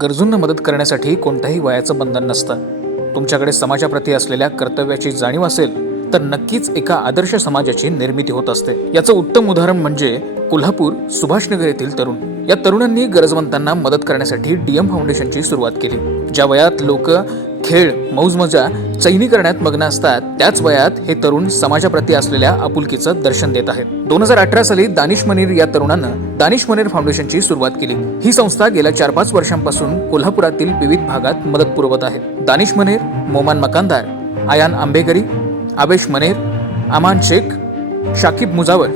गरजूंना मदत करण्यासाठी कोणत्याही वयाचं बंधन नसतं. तुमच्याकडे समाजाप्रती असलेल्या कर्तव्याची जाणीव असेल तर नक्कीच एका आदर्श समाजाची निर्मिती होत असते. याचं उत्तम उदाहरण म्हणजे कोल्हापूर सुभाषनगर येथील तरुण. या तरुणांनी गरजवंतांना मदत करण्यासाठी डीएम फाउंडेशनची सुरुवात केली. ज्या वयात लोक खेळ, मौजमजा, चैनी करण्यात मग्न असतात, त्याच वयात हे तरुण समाजाप्रती असलेल्या आपुलकीचं दर्शन देत आहेत. 2018 साली दानिश मनीर या तरुणानं दानिश मनीर फाउंडेशनची सुरुवात केली. ही संस्था गेल्या 4-5 वर्षांपासून कोल्हापुरातील विविध भागात मदत पुरवत आहे. दानिश मनीर, मोमान मकानदार, आयान आंबेकरी, आवेश मनीर, अमान शेख, शाकिब मुजावर,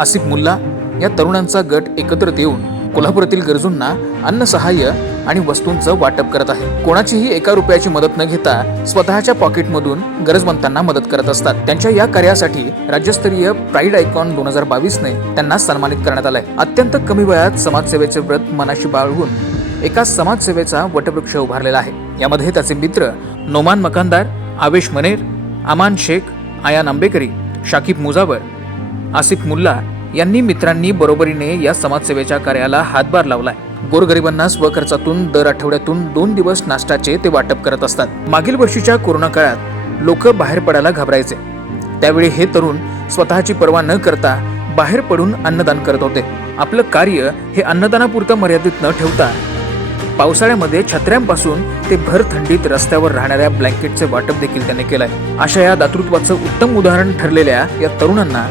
आसिफ मुल्ला या तरुणांचा गट एकत्रित येऊन कोल्हापुरातील गरजूंना अन्न सहाय्य आणि वस्तूंचं वाटप करत आहे. कोणाचीही एका रुपयाची मदत न घेता स्वतःच्या पॉकेटमधून गरजवंतांना मदत करत असतात. त्यांच्या या कार्यासाठी राज्यस्तरीय प्राईड आयकॉन 2022 ने त्यांना सन्मानित करण्यात आलाय. अत्यंत कमी वयात समाजसेवेचे व्रत मनाशी बाळगून एका समाजसेवेचा वटवृक्ष उभारलेला आहे. यामध्ये त्याचे मित्र नोमान मकानदार, आवेश मनेर, अमान शेख, आयान आंबेकरी, शाकिब मुजावर, आसिफ मुल्ला यांनी मित्रांनी बरोबरीने या समाजसेवेच्या कार्याला हातभार लावलाय. गोरगरिबांना स्वखर्चातून दर आठवड्यातून 2 दिवस नाश्त्याचे ते वाटप करत असतात. मागील वर्षीच्या कोरोना काळात लोक बाहेर पडायला घाबरायचे. त्यावेळी हे तरुण स्वतःची पर्वा न करता बाहेर पडून अन्नदान करत होते. आपलं कार्य हे अन्नदानापुरतं मर्यादित न ठेवता पावसाळ्यामध्ये छत्र्यांपासून ते भर थंडीत रस्त्यावर राहणाऱ्या ब्लँकेटचे वाटप देखील त्यांनी केलंय. अशा या दातृत्वाचं उत्तम उदाहरण ठरलेल्या या तरुणांना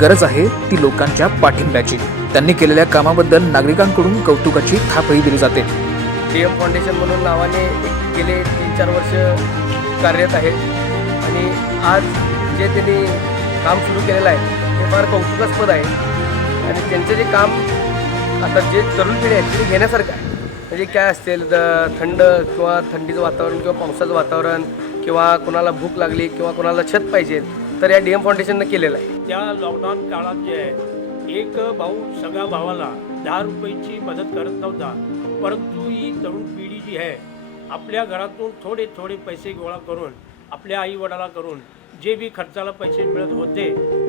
गरज आहे ती लोकांच्या पाठिंब्याची. त्यांनी केलेल्या कामाबद्दल नागरिकांकडून कौतुकाची थापही दिली जाते. डीएम फाउंडेशन म्हणून नावाने गेले 3-4 वर्ष कार्यरत आहे आणि आज जे त्यांनी काम सुरू केलेलं आहे ते फार कौतुकास्पद आहे. आणि त्यांचं जे काम आता जे तरुण पिढी आहे ते घेण्यासारखं आहे. म्हणजे काय असेल थंड किंवा थंडीचं वातावरण किंवा पावसाचं वातावरण किंवा कोणाला भूक लागली किंवा कोणाला छत पाहिजे तर या डीएम फाउंडेशननं केलेलं आहे. त्या लॉकडाऊन काळात जे आहे एक भाऊ सगळ्या भावाला 10 रुपयाची मदत करत नव्हता, परंतु ही तरुण पिढी जी आहे आपल्या घरातून थोडे थोडे पैसे गोळा करून आपल्या आईवडिला करून जे बी खर्चाला पैसे मिळत होते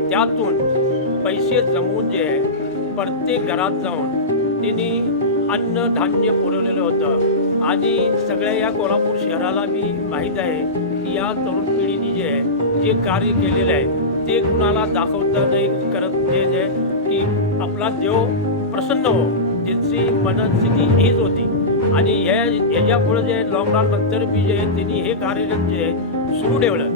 त्यातून पैसे जमवून जे आहे प्रत्येक घरात जाऊन त्यांनी अन्न धान्य पुरवलेलं होतं. आणि सगळ्या या कोल्हापूर शहराला मी माहीत आहे की या तरुण पिढीने जे आहे जे कार्य केलेलं आहे ते कुणाला दाखवता नाही करत. जे की आपला देव प्रसन्न हो, त्यांची मनस्थिती हीच होती. आणि ह्याच्यापुढे जे लॉकडाऊन नंतर बी जे आहे त्यांनी हे कार्य जे आहे सुरू ठेवलं.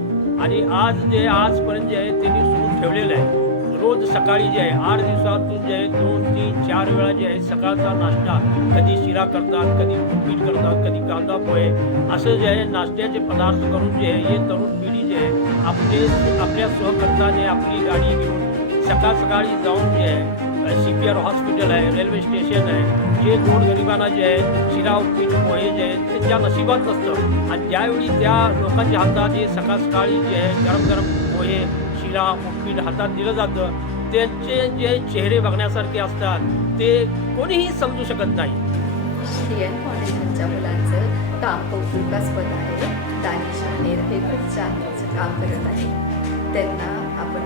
आणि आज जे आजपर्यंत जे आहे त्यांनी सुरू ठेवलेलं आहे. रोज सकाळी जे आहे 8 दिवसातून जे आहे 2-3-4 वेळा जे आहे सकाळचा नाश्ता, कधी शिरा करतात, कधी उपीट करतात, कधी कांदा पोहे असं जे आहे नाश्त्याचे पदार्थ करून जे आहे हे तरुण पिढी जे आहे आपल्या स्वखर्चाने आपली गाडी घेऊन सकाळी जाऊन जे आहे CPR हॉस्पिटल आहे, रेल्वे स्टेशन आहे, जे गोरगरिबांना जे आहे शिरा उपीट पोहे जे आहे त्यांच्या नशिबात नसतं. आणि ज्यावेळी त्या लोकांच्या हातात जे सकाळी जे आहे गरम पोहे, शिरा उपीट हातात दिलं जातं त्यांचे जे चेहरे बघण्यासारखे असतात ते कोणीही समजू शकत नाही. डीएम फाउंडेशनच्या मुलांचं काम कौतुकास्पद आहे. दानिश मनीर हे खूप छान काम करत आहे. त्यांना आपण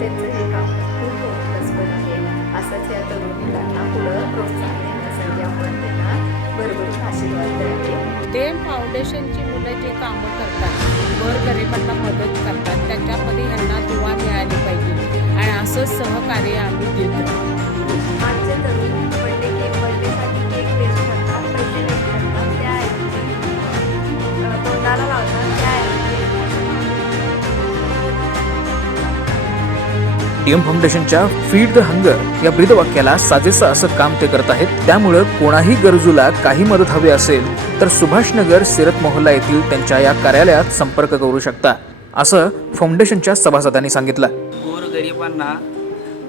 त्यांचं हे काम खूप कौतुकास्पद आहे. असंच या तरुण मुलांना पुढं प्रोत्साहन देण्यासाठी आपण त्यांना भरभरून आशीर्वाद द्यावे. डीएम फाउंडेशनची मुलं जे कामं करतात, गोरगरिबांना मदत करतात, त्याच्यामध्ये ह्यांना दुवा मिळाली पाहिजे आणि असं सहकार्य आम्ही देत राहतो. आजचे तरुण बर्थडेसाठी केक वेस्ट करतात, पैसे वेस्ट करतात, त्याऐवजी तोंडाला लावतात. त्याऐवजी डीएम फाउंडेशनच्या फीड द हंगर या ब्रीदवाक्याला साजेसं असं काम ते करत आहेत. त्यामुळं कोणाही गरजूला काही मदत हवी असेल तर सुभाषनगर सिरत मोहल्ला येथील त्यांच्या या कार्यालयात संपर्क करू शकता, असं फाउंडेशनच्या सभासदांनी सांगितलं. गोरगरिबांना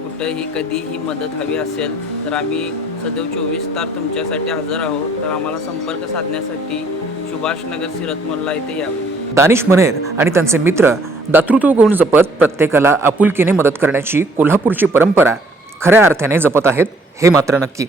कुठंही कधीही मदत हवी असेल तर आम्ही सदैव 24 तास तुमच्यासाठी हजर आहोत. तर आम्हाला संपर्क साधण्यासाठी सुभाषनगर सिरत मोहल्ला येथे यावे. दानिश मनेर आणि त्यांचे मित्र दातृत्व गुण जपत प्रत्येकाला आपुलकीने मदत करण्याची कोल्हापूरची परंपरा खऱ्या अर्थाने जपत आहेत, हे मात्र नक्की.